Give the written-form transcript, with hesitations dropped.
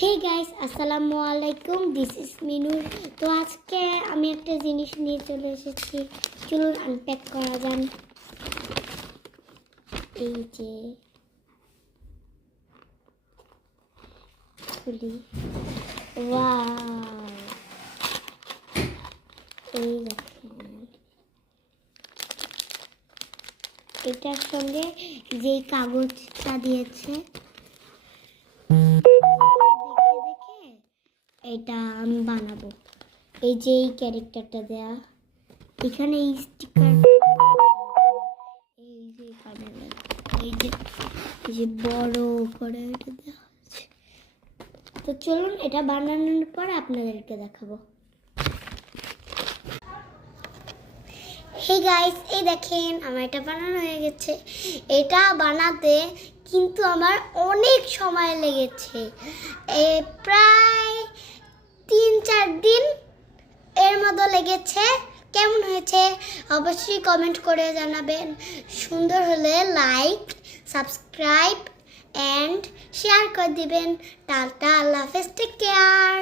হে guys, আসসালামু আলাইকুম। This is Minur. তো আজকে আমি একটা জিনিস নিয়ে চলে এসেছি। চলুন আনপ্যাক করা যান। এই যে খুলি, ওয়াও, এই দেখেন এটার সঙ্গে যে কাগজটা দিয়েছে দেখে এটা আমি বানাবো। এই যে এই ক্যারেক্টারটা দেয়া, এখানে এই স্টিকার, এই যে এখানে এই যে বড় করে এটা দেওয়া আছে। তো চলুন এটা বানানোর পর আপনাদেরকে দেখাবো। হে গাইস, এই দেখেন আমার এটা বানানো হয়ে গেছে। এটা বানাতে কিন্তু আমার অনেক সময় লেগেছে, প্রায় 3-4 দিন এর মতো লেগেছে। কেমন হয়েছে অবশ্যই কমেন্ট করে জানাবেন। সুন্দর হলে লাইক, সাবস্ক্রাইব অ্যান্ড শেয়ার করে দিবেন। টাটা, আল্লাহ হাফেজ, টেক কেয়ার।